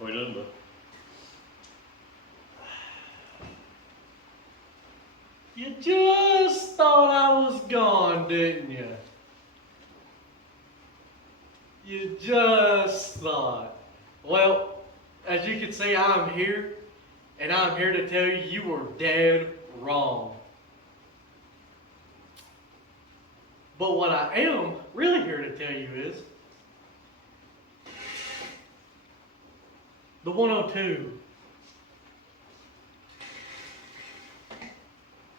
We done, but You just thought I was gone, didn't you? You just thought. Well, as you can see, I'm here, and I'm here to tell you you were dead wrong. But what I am really here to tell you is the 102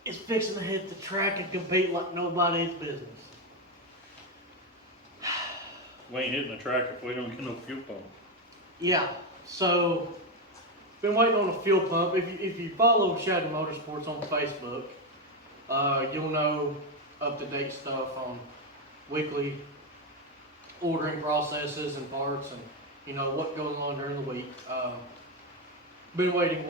is fixing to hit the track and compete like nobody's business. we ain't hitting the track if we don't get no fuel pump. Yeah, so been waiting on a fuel pump. If you follow Shadden Motorsports on Facebook, you'll know up-to-date stuff on weekly ordering processes and parts and what goes on during the week. Been waiting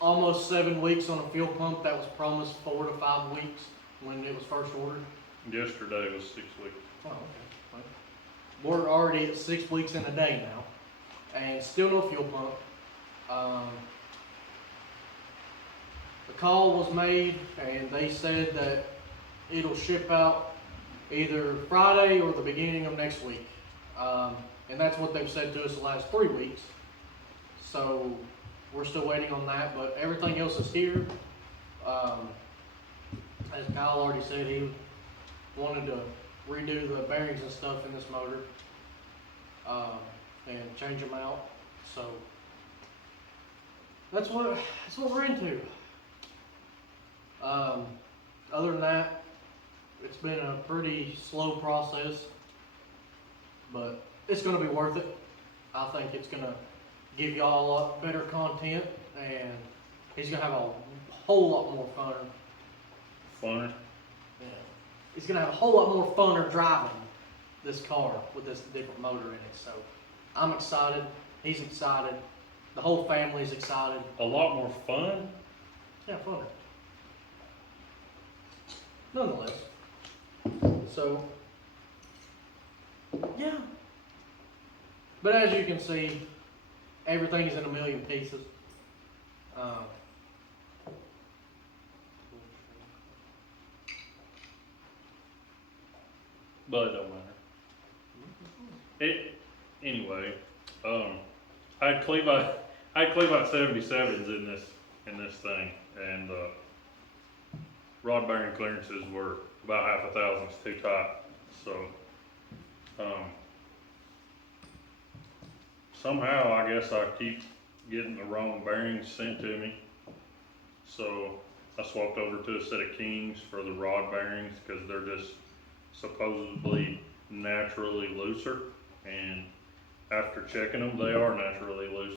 almost 7 weeks on a fuel pump that was promised 4 to 5 weeks when it was first ordered. Yesterday was 6 weeks. Oh, okay. Well, we're already at 6 weeks in a day now, and still no fuel pump. The call was made, and they said that it'll ship out either Friday or the beginning of next week. And that's what they've said to us the last 3 weeks. So we're still waiting on that, but everything else is here. As Kyle already said, he wanted to redo the bearings and stuff in this motor and change them out. So that's what we're into. Other than that, it's been a pretty slow process, but it's going to be worth it. I think it's going to give y'all a lot better content, and he's going to have a whole lot more fun. Funner. Yeah. He's going to have a whole lot more funner driving this car with this different motor in it. So I'm excited. He's excited. The whole family's excited. A lot more fun? Yeah, funner. Nonetheless. So, yeah. But as you can see, everything is in a million pieces. But it don't matter. Anyway, I had Clevite 77s in this thing, and rod bearing clearances were about half a thousandths too tight. So somehow I guess I keep getting the wrong bearings sent to me. So I swapped over to a set of Kings for the rod bearings because they're just supposedly naturally looser, and after checking them, they are naturally loose.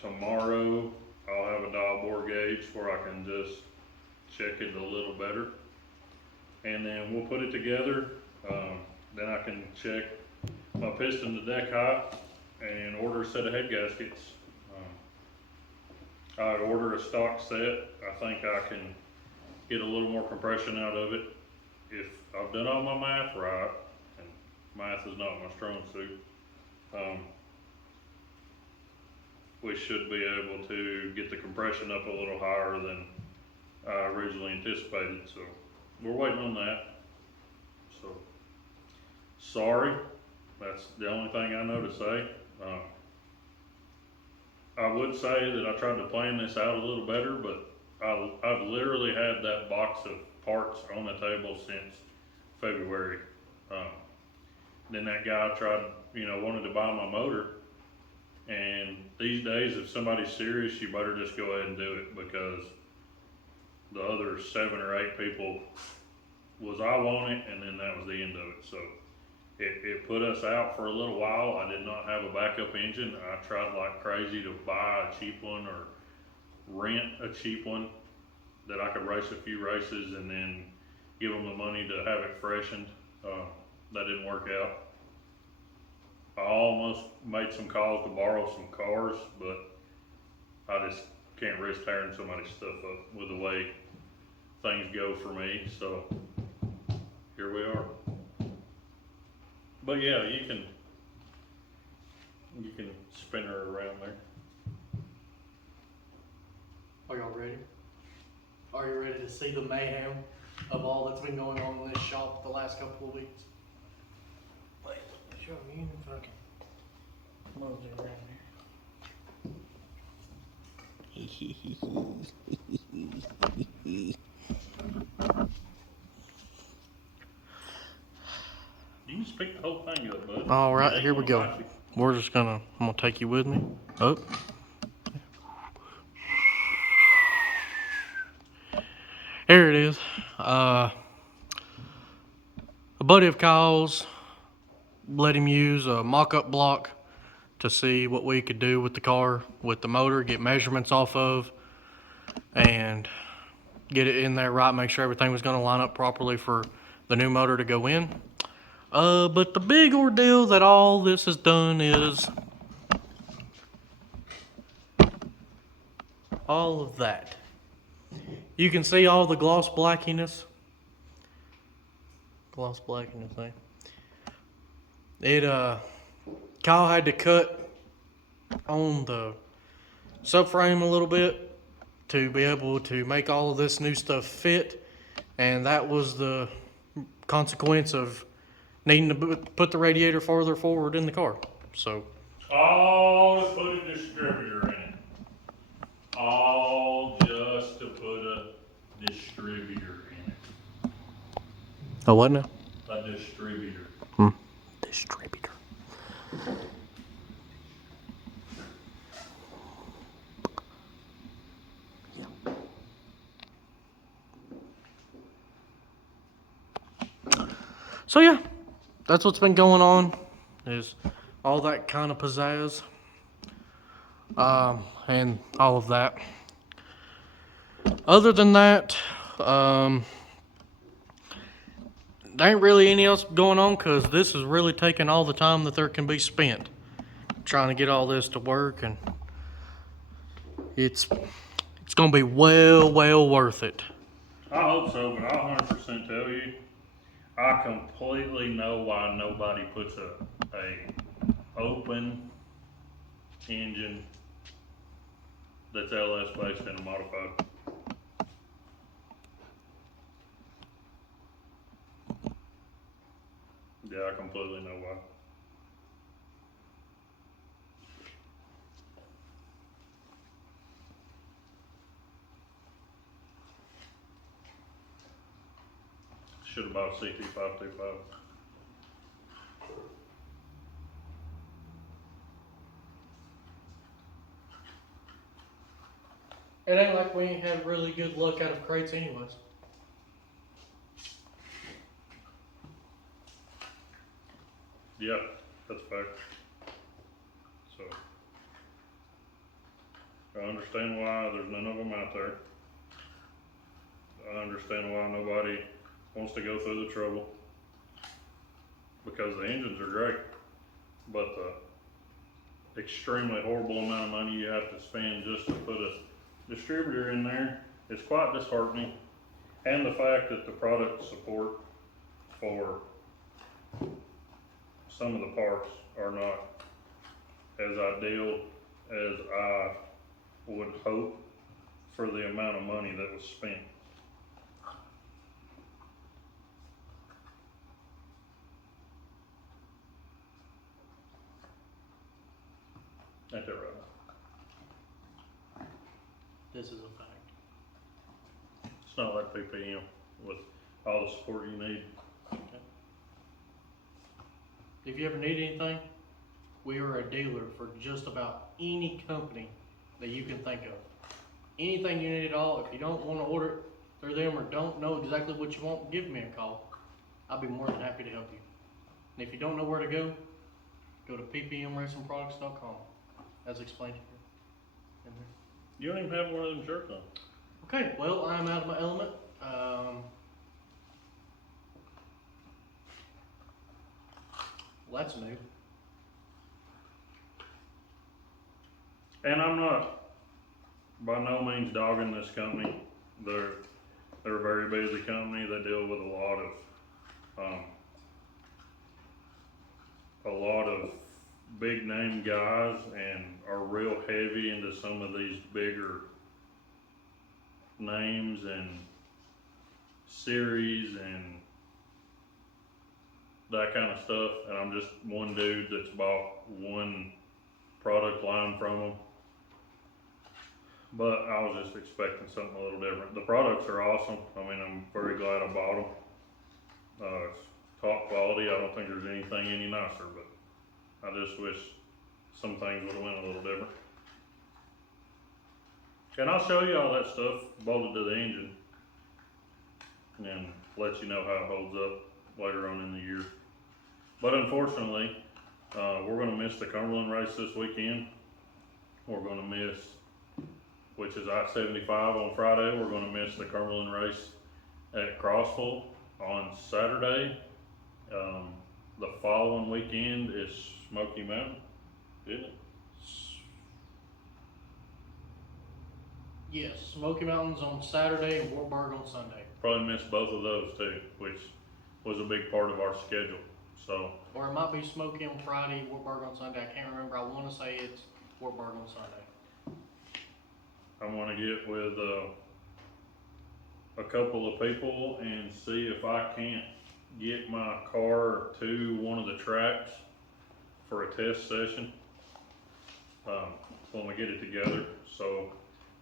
Tomorrow I'll have a dial bore gauge where I can just check it a little better, and then we'll put it together. Then I can check my piston to deck height and order a set of head gaskets. I'd order a stock set. I think I can get a little more compression out of it if I've done all my math right, and math is not my strong suit. We should be able to get the compression up a little higher than I originally anticipated, so we're waiting on that. So sorry, that's the only thing I know to say. I would say that I tried to plan this out a little better, but I've literally had that box of parts on the table since February. Then that guy wanted to buy my motor, and these days if somebody's serious, you better just go ahead and do it, because the other 7 or 8 people was I want it, and then that was the end of it. So it put us out for a little while. I did not have a backup engine. I tried like crazy to buy a cheap one or rent a cheap one that I could race a few races and then give them the money to have it freshened. That didn't work out. I almost made some calls to borrow some cars, but I just can't risk tearing somebody's stuff up with the way things go for me. So here we are. But yeah, you can spin her around there. Are y'all ready? Are you ready to see the mayhem of all that's been going on in this shop the last couple of weeks? Wait, show me in fucking mosey around You can speak the whole thing up, bud. here. All right, It ain't here we gonna go. bite you. I'm gonna take you with me. Up. Here it is. A buddy of Kyle's let him use a mock-up block to see what we could do with the car, with the motor, get measurements off of, and get it in there right, make sure everything was gonna line up properly for the new motor to go in. But the big ordeal that all this has done is all of that. You can see all the gloss blackiness. Gloss blackiness, eh? Kyle had to cut on the subframe a little bit to be able to make all of this new stuff fit, and that was the consequence of needing to put the radiator farther forward in the car. So, All to put a distributor in it. All just to put a distributor in it. oh, what now? A distributor. Distributor. So yeah, that's what's been going on. Is all that kind of pizzazz, and all of that. Other than that, there ain't really any else going on because this is really taking all the time that there can be spent trying to get all this to work, and it's gonna be well worth it. I hope so, but I'll 100% tell you, I completely know why nobody puts a open engine that's LS based in a modified. Yeah, I completely know why. Should have bought a CT525. It ain't like we ain't had really good luck out of crates anyways. Yeah, that's a fact. So, I understand why there's none of them out there. I understand why nobody wants to go through the trouble. Because the engines are great, but the extremely horrible amount of money you have to spend just to put a distributor in there is quite disheartening. And the fact that the product support for some of the parts are not as ideal as I would hope for the amount of money that was spent. Ain't that right? This is a fact. It's not like PPM with all the support you need. If you ever need anything, we are a dealer for just about any company that you can think of. Anything you need at all, if you don't want to order it through them or don't know exactly what you want, give me a call. I'll be more than happy to help you. And if you don't know where to go to ppmracingproducts.com, as explained here. You don't even have one of them shirts on. Okay, well, I'm out of my element. Well, that's new. And I'm not by no means dogging this company. They're a very busy company. They deal with a lot of big name guys and are real heavy into some of these bigger names and series and that kind of stuff. And I'm just one dude that's bought one product line from them. But I was just expecting something a little different. The products are awesome. I mean, I'm very glad I bought them. It's top quality. I don't think there's anything any nicer, but I just wish some things would have went a little different. And I'll show you all that stuff bolted to the engine and let you know how it holds up later on in the year. But unfortunately, we're gonna miss the Cumberland race this weekend. We're gonna miss, which is I-75 on Friday. We're gonna miss the Cumberland race at Crossville on Saturday. The following weekend is Smoky Mountain, isn't it? Yes, Smoky Mountains on Saturday and Wartburg on Sunday. Probably missed both of those too, which was a big part of our schedule, so. Or it might be Smoky on Friday, Wartburg on Sunday. I can't remember. I want to say it's Wartburg on Sunday. I'm gonna get with, a couple of people and see if I can't get my car to one of the tracks for a test session, when we get it together, so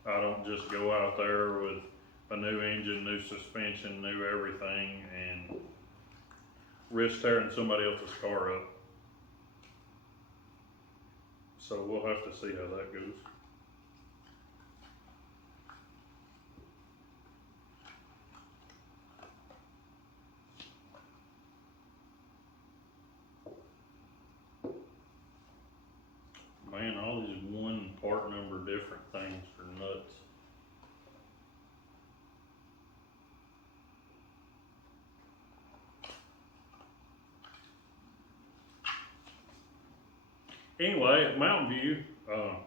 I don't just go out there with a new engine, new suspension, new everything, and risk tearing somebody else's car up. So we'll have to see how that goes. Man, all these one part number different things are nuts. Anyway, Mountain View,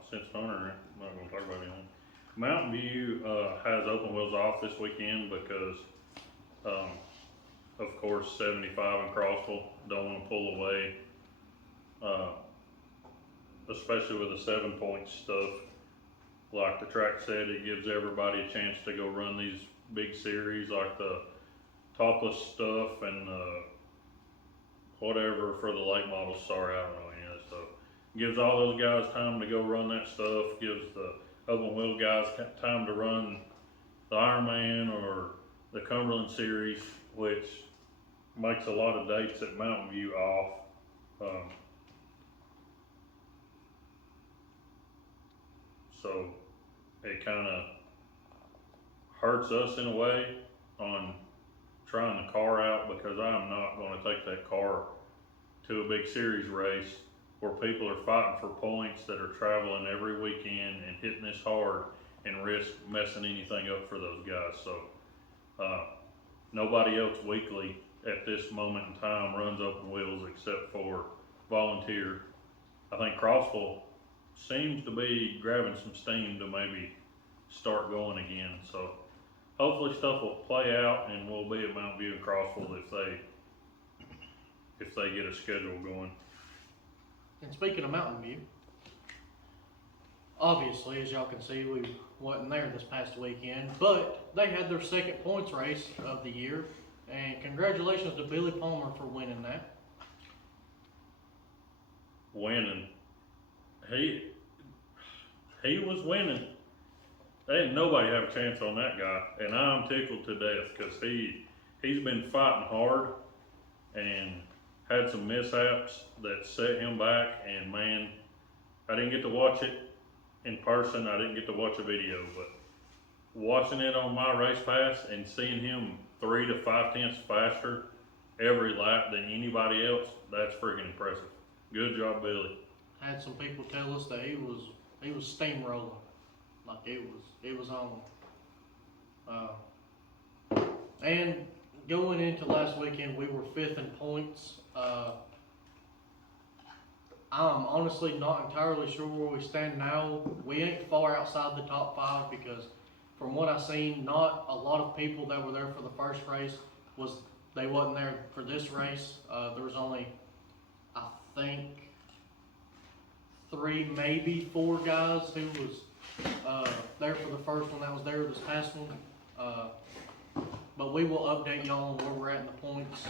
since Hunter, I'm not gonna talk about anything. Mountain View, has open wheels off this weekend because, of course, 75 in Crossville, don't wanna pull away. Especially with the 7-point stuff. Like the track said, it gives everybody a chance to go run these big series like the topless stuff and, whatever for the late models. Sorry, I don't know any of that stuff. Gives all those guys time to go run that stuff, gives the open wheel guys time to run the Ironman or the Cumberland series, which makes a lot of dates at Mountain View off. So it kinda hurts us in a way on trying the car out because I'm not gonna take that car to a big series race where people are fighting for points that are traveling every weekend and hitting this hard and risk messing anything up for those guys. So, nobody else weekly at this moment in time runs open wheels except for Volunteer. I think Crossville seems to be grabbing some steam to maybe start going again. So hopefully stuff will play out and we'll be at Mountain View and Crossville if they get a schedule going. And speaking of Mountain View, obviously, as y'all can see, we wasn't there this past weekend, but they had their second points race of the year, and congratulations to Billy Palmer for winning that. Winning. He was winning. Ain't nobody have a chance on that guy, and I'm tickled to death because he's been fighting hard and had some mishaps that set him back. And man, I didn't get to watch it in person. I didn't get to watch a video, but watching it on my race pass and seeing him 3 to 5 tenths faster every lap than anybody else, that's freaking impressive. Good job, Billy. Had some people tell us that he was steamrolling, like it was on. And going into last weekend, we were 5th in points. I'm honestly not entirely sure where we stand now. We ain't far outside the top 5 because from what I seen, not a lot of people that were there for the first race they wasn't there for this race. There was only, I think, 3, maybe 4 guys who was, there for the first one that was there this past one. But we will update y'all on where we're at in the points.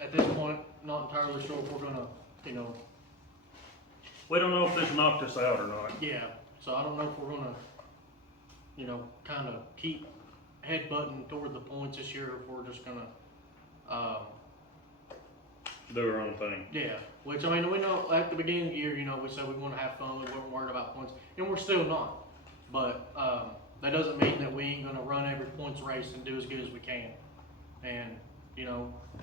At this point, not entirely sure if we're gonna, We don't know if this knocked us out or not. yeah, so I don't know if we're gonna, kinda keep headbutting toward the points this year, if we're just gonna, Do our own thing. yeah, which, I mean, we know at the beginning of the year, we said we wanna have fun, we weren't worried about points, and we're still not. But, that doesn't mean that we ain't gonna run every points race and do as good as we can. And,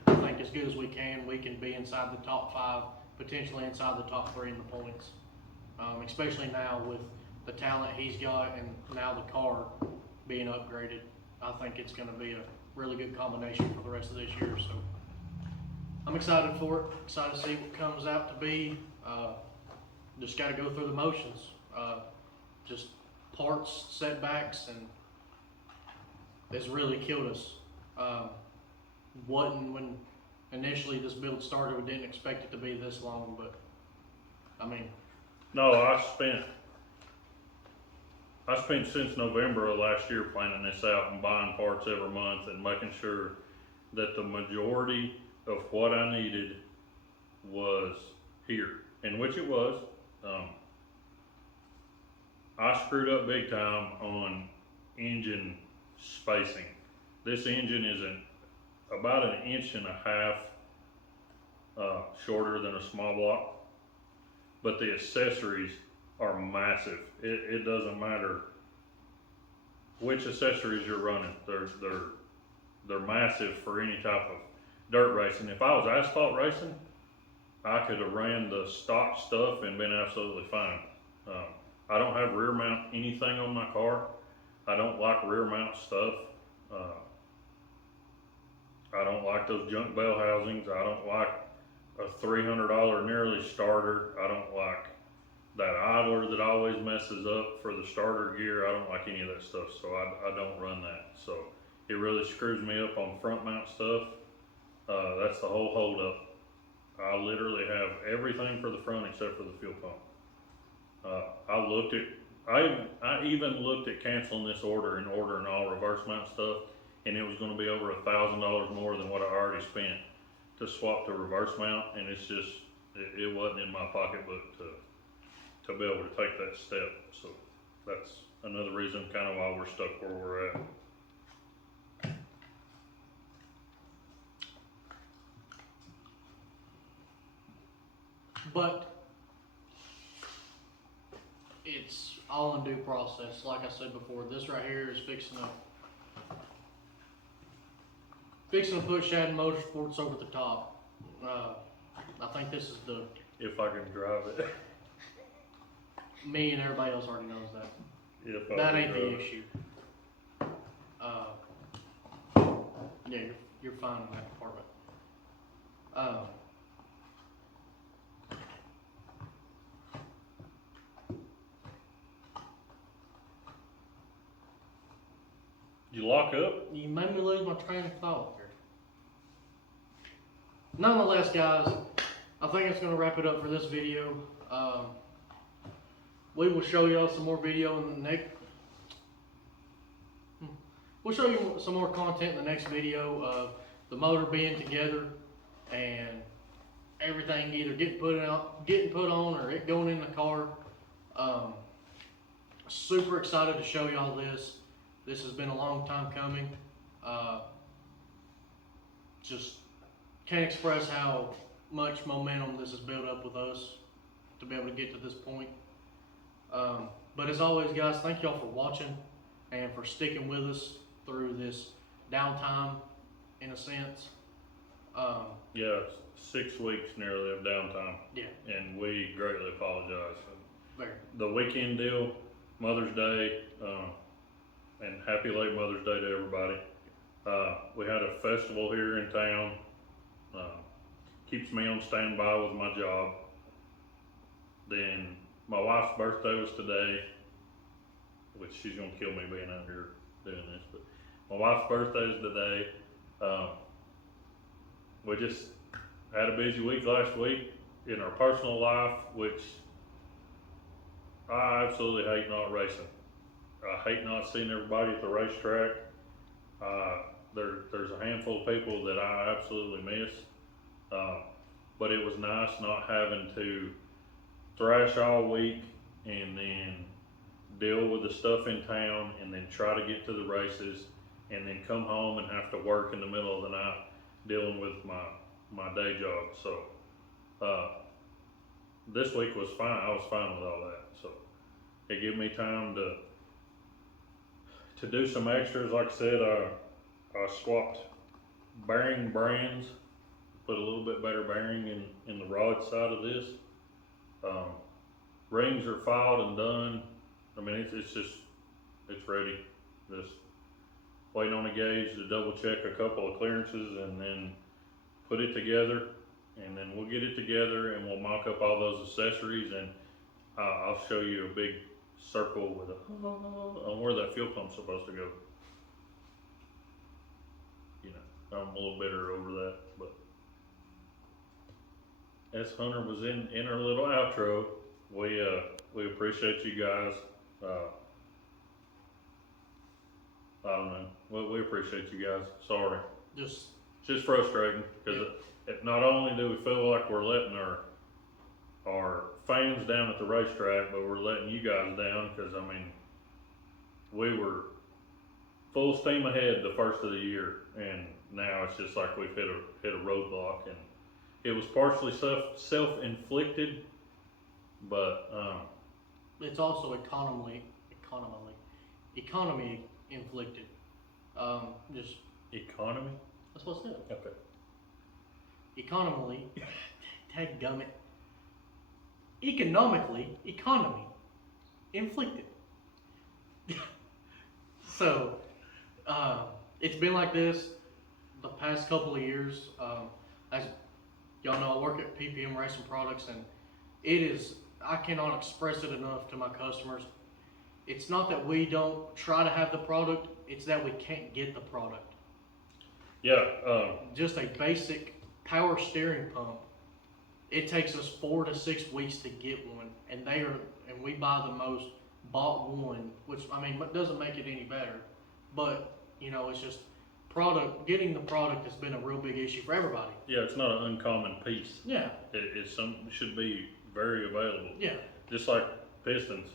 I think as good as we can be inside the top 5, potentially inside the top 3 in the points. Especially now with the talent he's got and now the car being upgraded. I think it's gonna be a really good combination for the rest of this year, so. I'm excited for it, excited to see what comes out to be. Just gotta go through the motions. Just parts, setbacks, and it's really killed us. When initially this build started, we didn't expect it to be this long, but, I mean, No, I spent since November of last year planning this out and buying parts every month and making sure that the majority of what I needed was here, in which it was. I screwed up big time on engine spacing. This engine is about 1.5 inches shorter than a small block, but the accessories are massive. It doesn't matter which accessories you're running. They're massive for any type of dirt racing. If I was asphalt racing, I could have ran the stock stuff and been absolutely fine. I don't have rear mount anything on my car. I don't like rear mount stuff. I don't like those junk bell housings. I don't like a $300 nearly starter. I don't like that idler that always messes up for the starter gear. I don't like any of that stuff, so I don't run that. So it really screws me up on front mount stuff. That's the whole hold up. I literally have everything for the front except for the fuel pump. I even looked at canceling this order and ordering all reverse mount stuff, and it was gonna be over $1,000 more than what I already spent to swap to reverse mount, and it's just, it wasn't in my pocketbook to be able to take that step. So that's another reason kind of why we're stuck where we're at. but it's all in due process. Like I said before, this right here is fixing to put Shadden Motorsports over the top. I think this is If I can drive it. me and everybody else already knows that. If I That can ain't drive the it. issue. Yeah, you're fine in that department. You lock up? You made me lose my train of thought here. Nonetheless, guys, I think it's gonna wrap it up for this video. We will show y'all some more video in the next. We'll show you some more content in the next video of the motor being together and everything either getting put on, or it going in the car. Super excited to show y'all this. This has been a long time coming. Just can't express how much momentum this has built up with us to be able to get to this point. But as always, guys, thank y'all for watching and for sticking with us through this downtime, in a sense. Yeah, 6 weeks nearly of downtime, Yeah, and we greatly apologize. very. The weekend deal, Mother's Day, and happy late Mother's Day to everybody. We had a festival here in town. Keeps me on standby with my job. Then my wife's birthday was today, which she's gonna kill me being out here doing this, but my wife's birthday is today. We just had a busy week last week. in our personal life, which I absolutely hate not racing. I hate not seeing everybody at the racetrack. There's a handful of people that I absolutely miss. But it was nice not having to thrash all week and then deal with the stuff in town and then try to get to the races and then come home and have to work in the middle of the night dealing with my day job. So, this week was fine. I was fine with all that. So it gave me time to do some extras. Like I said, I swapped bearing brands, put a little bit better bearing in the rod side of this. Rings are filed and done. I mean, it's ready. Just waiting on the gauge to double check a couple of clearances and then put it together. And then we'll get it together and we'll mock up all those accessories, and I'll show you a big circle with on where that fuel pump's supposed to go. You know, I'm a little bitter over that, but as Hunter was in our little outro, we appreciate you guys. I don't know. We appreciate you guys. Sorry. Just It's just frustrating because not only do we feel like we're letting our fans down at the racetrack, but we're letting you guys down because, I mean, we were full steam ahead the first of the year, and now it's just like we've hit a roadblock, and it was partially self-inflicted, but it's also economy inflicted. Just economy. that's what's it. Okay. Economically, dadgummit. Economically, economy inflicted. So, it's been like this the past couple of years. As y'all know, I work at PPM Racing Products, and I cannot express it enough to my customers. It's not that we don't try to have the product, it's that we can't get the product. Yeah. Just a basic power steering pump, it takes us 4 to 6 weeks to get one, and we buy the most bought one, which, I mean, doesn't make it any better, but you know, it's just getting the product has been a real big issue for everybody. Yeah, it's not an uncommon piece. Yeah. It's something should be very available. Yeah. Just like pistons.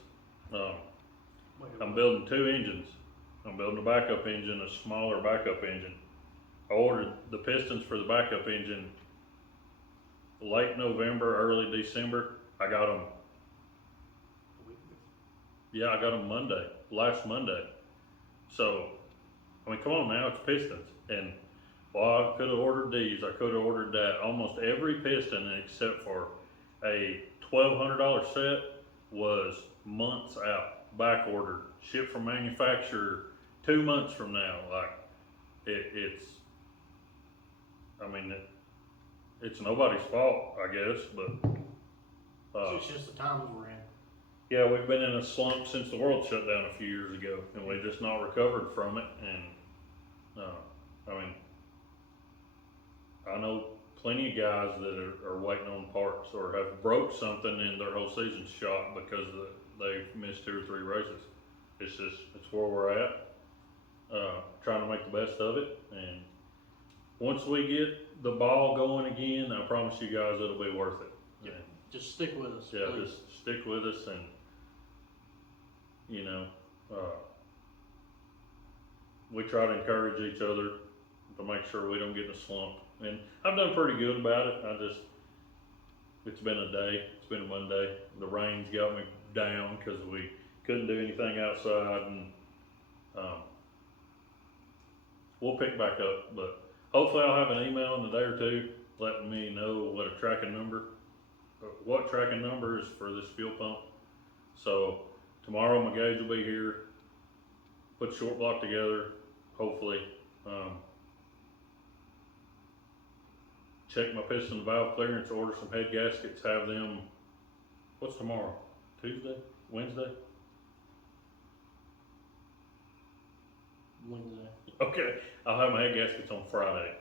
I'm building 2 engines. I'm building a backup engine, a smaller backup engine. I ordered the pistons for the backup engine late November, early December. I got them. Yeah, I got them last Monday. So, I mean, come on now, it's pistons. And well, I could have ordered these, I could have ordered that. Almost every piston except for a $1,200 set was months out, back ordered, shipped from manufacturer 2 months from now. Like, it's nobody's fault, I guess, but It's just the times we're in. yeah, we've been in a slump since the world shut down a few years ago, and we've just not recovered from it. And I mean, I know plenty of guys that are waiting on parts or have broke something and their whole season's shot because they've missed 2 or 3 races. It's where we're at. Trying to make the best of it, and once we get the ball going again, I promise you guys it'll be worth it. Yeah. Just stick with us. Yeah, please. just stick with us, and you know, we try to encourage each other to make sure we don't get in a slump. And I've done pretty good about it. It's been a day, it's been a Monday. The rain's got me down because we couldn't do anything outside, and we'll pick back up. But hopefully I'll have an email in a day or 2 letting me know what tracking number is for this fuel pump. So tomorrow my gauge will be here, put short block together, hopefully. Check my piston valve clearance, order some head gaskets, have them, what's tomorrow? Tuesday? Wednesday? Wednesday. Okay, I'll have my head gaskets on Friday.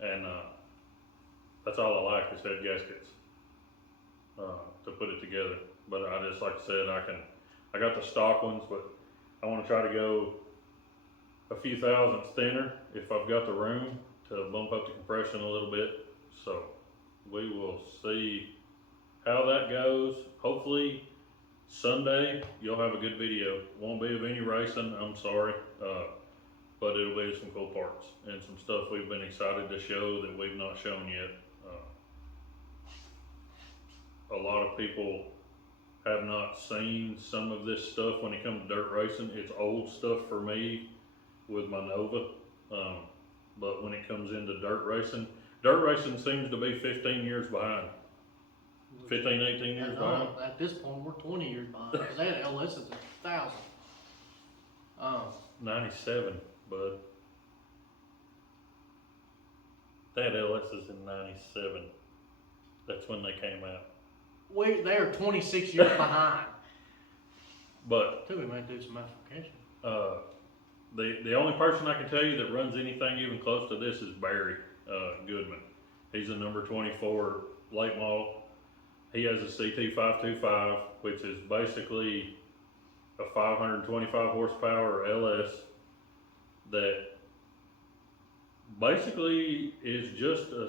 And that's all I like is head gaskets. to put it together. But I just, like I said, I got the stock ones, but I wanna try to go a few thousandths thinner if I've got the room to bump up the compression a little bit. So we will see how that goes. Hopefully Sunday you'll have a good video. Won't be of any racing, I'm sorry, but it'll be some cool parts and some stuff we've been excited to show that we've not shown yet. A lot of people have not seen some of this stuff when it comes to dirt racing. It's old stuff for me with my Nova, but when it comes into dirt racing seems to be 15 years behind. 15, 18 years behind. At this point, we're 20 years behind, because they had LS's in 1,000. 97, bud. They had LS's in 97. That's when they came out. They are 26 years behind. But Till we might do some multiplication. the only person I can tell you that runs anything even close to this is Barry Goodman. He's a number 24 late model. He has a CT525, which is basically a 525 horsepower LS that basically is just a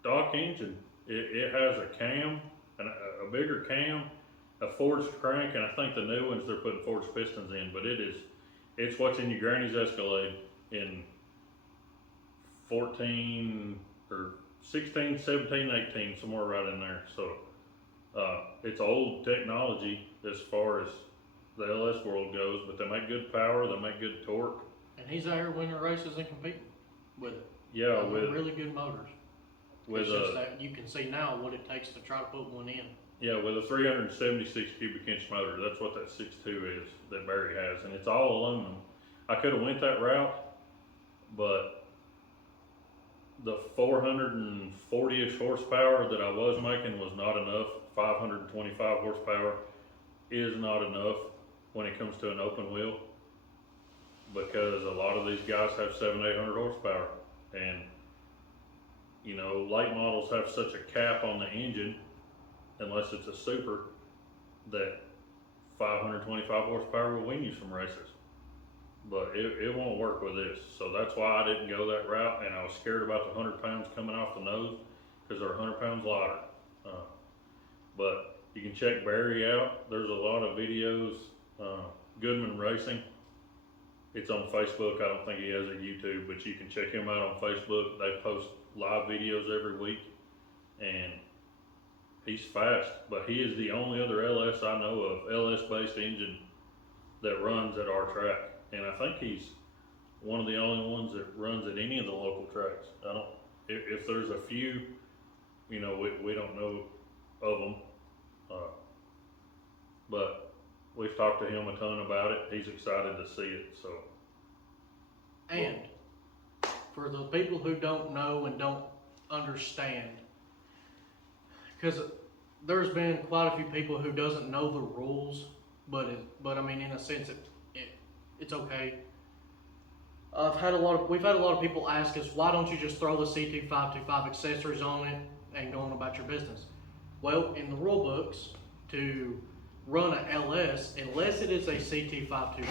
stock engine. It has a cam, a bigger cam, a forged crank, and I think the new ones they're putting forged pistons in, but it's what's in your granny's Escalade in 14 or 16, 17, 18, somewhere right in there. So it's old technology as far as the LS world goes, but they make good power, they make good torque. And he's out here winning races and competing with it. Yeah, with really good motors. with it's a just that you can see now what it takes to try to put one in. yeah, with a 376 cubic inch motor. That's what that 6.2 is that Barry has, and it's all aluminum. I could have went that route, but the 440-ish horsepower that I was making was not enough. 525 horsepower is not enough when it comes to an open wheel, because a lot of these guys have 700-800 horsepower, and you know, late models have such a cap on the engine, unless it's a super, that 525 horsepower will win you some races. But it won't work with this, so that's why I didn't go that route, and I was scared about the 100 pounds coming off the nose, because they're 100 pounds lighter. But you can check Barry out. There's a lot of videos. Goodman Racing. It's on Facebook. I don't think he has a YouTube, but you can check him out on Facebook. They post live videos every week, and he's fast. But he is the only other LS I know of, LS-based engine, that runs at our track. And I think he's one of the only ones that runs at any of the local tracks. I don't. If there's a few, you know, we don't know of them. But we've talked to him a ton about it. He's excited to see it. So. And for the people who don't know and don't understand, because there's been quite a few people who doesn't know the rules, but I mean, in a sense, it's okay. We've had a lot of people ask us, why don't you just throw the CT525 accessories on it and go on about your business? Well, in the rule books, to run a LS, unless it is a CT525,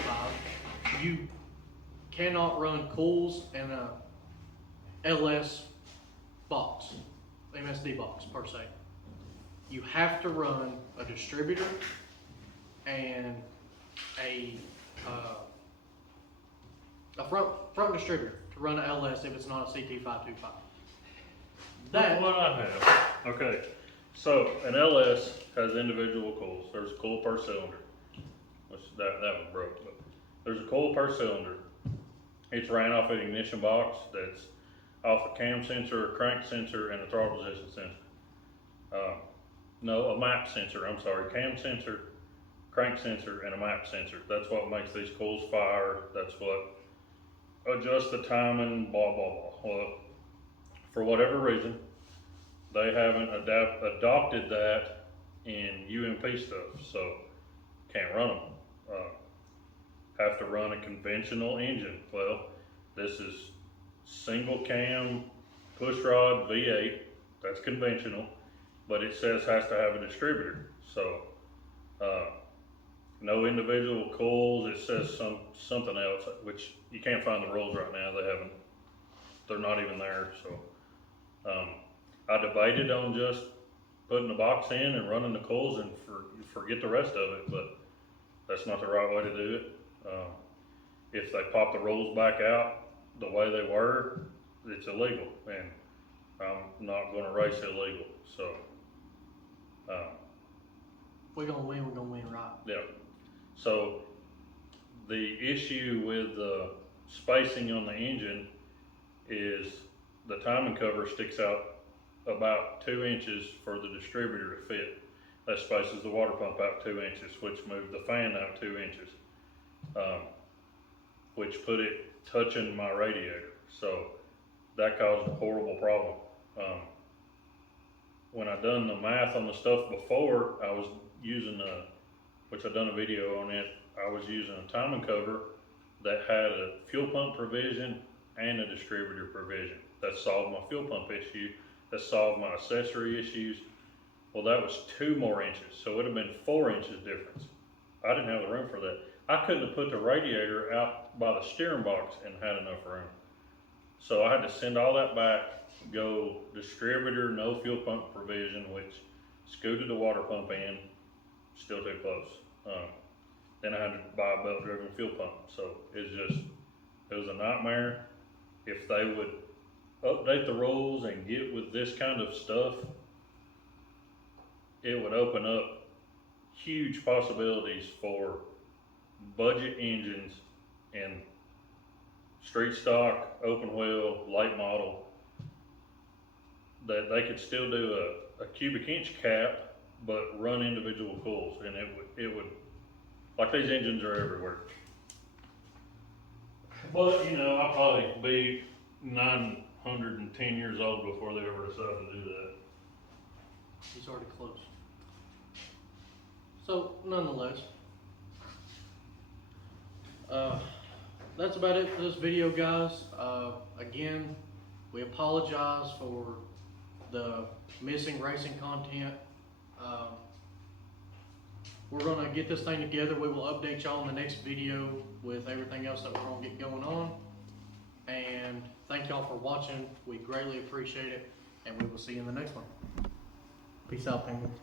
you cannot run cools in a LS box, MSD box per se. You have to run a distributor and a front distributor to run an LS if it's not a CT525. That's what I have. Okay, so an LS has individual coils. There's a coil per cylinder, which that one broke, but there's a coil per cylinder. It's ran off an ignition box that's off a cam sensor, a crank sensor, and a throttle position sensor. No, a map sensor, I'm sorry, cam sensor, crank sensor, and a map sensor. That's what makes these coils fire. That's what adjusts the timing, blah, blah, blah. Well, for whatever reason, they haven't adopted that in UMP stuff, so can't run them. Have to run a conventional engine. Well, this is single cam push rod V8, that's conventional, but it says has to have a distributor, so, no individual coils, it says something else, which you can't find the rules right now, they're not even there, so. I debated on just putting the box in and running the coils and forget the rest of it, but that's not the right way to do it. If they pop the rolls back out the way they were, it's illegal, and I'm not gonna race illegal, so. We're gonna win right. Yeah, so the issue with the spacing on the engine is the timing cover sticks out about 2 inches for the distributor to fit. That spaces the water pump out 2 inches, which moved the fan out 2 inches, which put it touching my radiator. So that caused a horrible problem. When I done the math on the stuff before, I was using which I done a video on it, I was using a timing cover that had a fuel pump provision and a distributor provision. That solved my fuel pump issue, that solved my accessory issues. Well, that was 2 more inches, so it would have been 4 inches difference. I didn't have the room for that. I couldn't have put the radiator out by the steering box and had enough room. So I had to send all that back, go distributor, no fuel pump provision, which scooted the water pump in, still too close. Then I had to buy a belt driven fuel pump. So it was a nightmare. If they would update the rules and get with this kind of stuff, it would open up huge possibilities for budget engines and street stock, open wheel, late model, that they could still do a cubic inch cap, but run individual coils, and it would, like, these engines are everywhere. But, you know, I'll probably be 910 years old before they ever decide to do that. He's already close. So, nonetheless, that's about it for this video, guys. Again, we apologize for the missing racing content. We're gonna get this thing together. We will update y'all in the next video with everything else that we're gonna get going on. And thank y'all for watching. We greatly appreciate it, and we will see you in the next one. Peace out, penguins.